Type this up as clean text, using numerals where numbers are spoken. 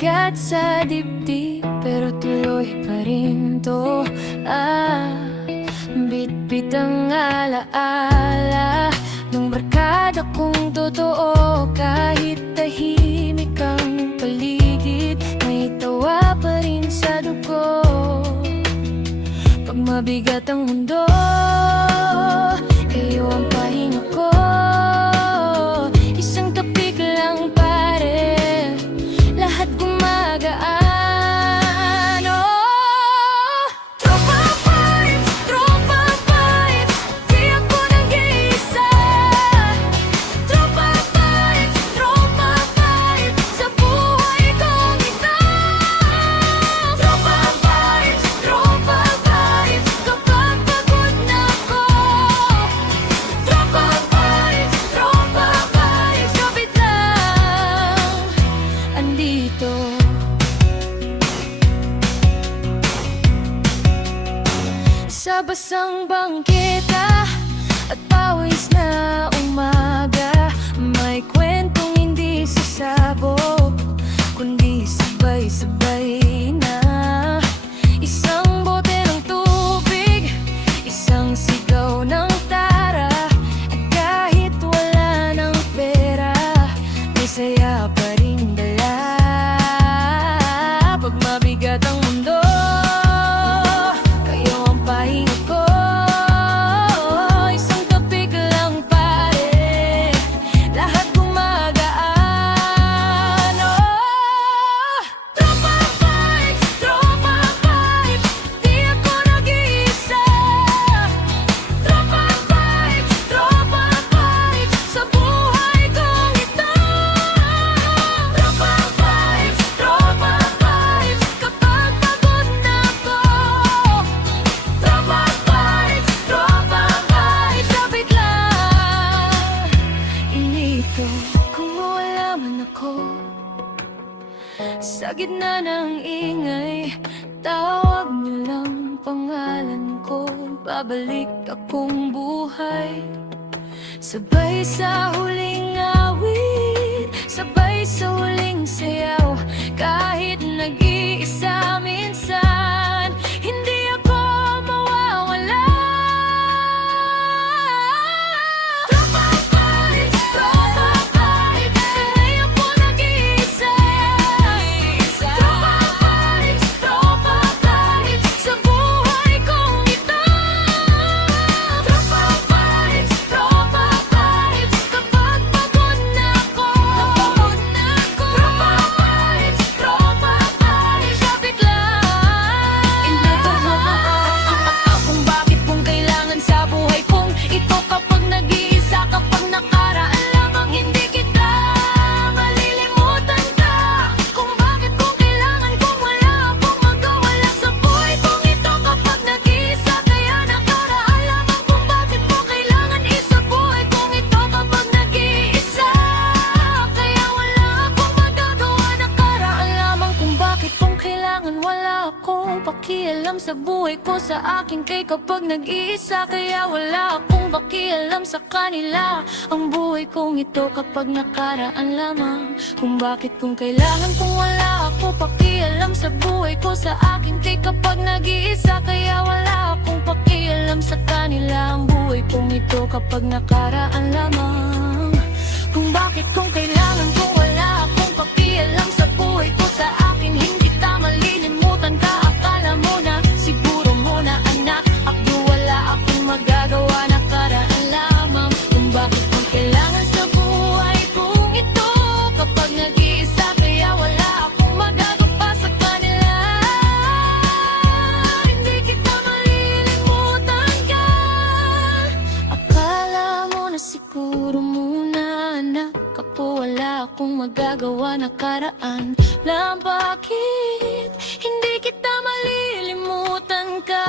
Bigat sa dibdib pero tuloy pa rin to. Bitbit ang alaala ng barkada kong totoo. Kahit tahimik ang paligid, may tawa pa rin sa dugo. Pag mabigat ang mundo, kayo ang pahinga ko. Isang tapik lang pare, lahat gumagaan. Oh, tropa vibes, di ako nag-iisa. Tropa vibes, sa buhay kong ito. Tropa vibes, kapag pagod na ako. Tropa vibes, kapit lang andito. Sa basang bangketa at pawis na umaga, may kwentong hindi sasabog, kundi sabay-sabay na. Isang bote ng tubig, isang sigaw ng tara, at kahit wala ng pera, may saya pa rin dala. Pag mabigat ang mundo, kayo ang pahinga ko. Isang tapik lang pare, lahat gumagaan. Oh, tropa vibes, di ako nag-iisa. Tropa vibes, sa buhay kong ito. Tropa vibes, kapag pagod na ako. Tropa vibes, sabit lang inito. Kung mawala man ako sa gitna ng ingay, tawag niyo lang pangalan ko. Babalik akong buhay, sabay sa huling awit, sabay sa huling sayaw. Kahit nag-iisa minsan, hindi ako mawawala. Tropa vibes, hindi ako nag-iisa. Tropa vibes, sa buhay kong ito. Tropa vibes, kapag pagod na ako. Tropa vibes, kapit lang. Kung bakit kung kailangan sa buhay kong ito. Kapag nag-iisa, kapag nakaraan lamang, hindi kita malilimutan ka. Kung bakit kung kailangan, kung wala akong magawala sa buhay kong ito. Kapag nag-iisa, kaya nakaraan lamang. Kung bakit mo kailangan isa buhay kong ito. Kapag nag-iisa, kaya wala akong magagawa. Nakaraan lamang. Kung bakit kung kailangan, wala akong pakialam sa buhay ko, sa akin kay. Kapag nag-iisa, kaya wala akong pakialam sa kanila. Ang buhay kong ito kapag nakaraan lamang. Kung bakit kung kailangan, kung wala akong pakialam sa buhay ko, sa akin kay. Kapag nag-iisa, kaya wala akong pakialam sa kanila. Ang buhay kong ito kapag nakaraan lamang. Kung bakit kung kailangan, kung wala akong pakialam sa buhay ko, sa akin hindi kita malilimutan ka. Akala mo na, siguro mo na anak, ako wala akong magagawa. Nakaraan lamang. Kung bakit kung kailangan sa buhay kong ito. Kapag nag-iisa, kaya wala akong magagawa sa kanila. Hindi kita malilimutan ka. Akala mo na siguro muna anak, ako wala akong magagawa. Nakaraan lang, bakit hindi kita malilimutan ka.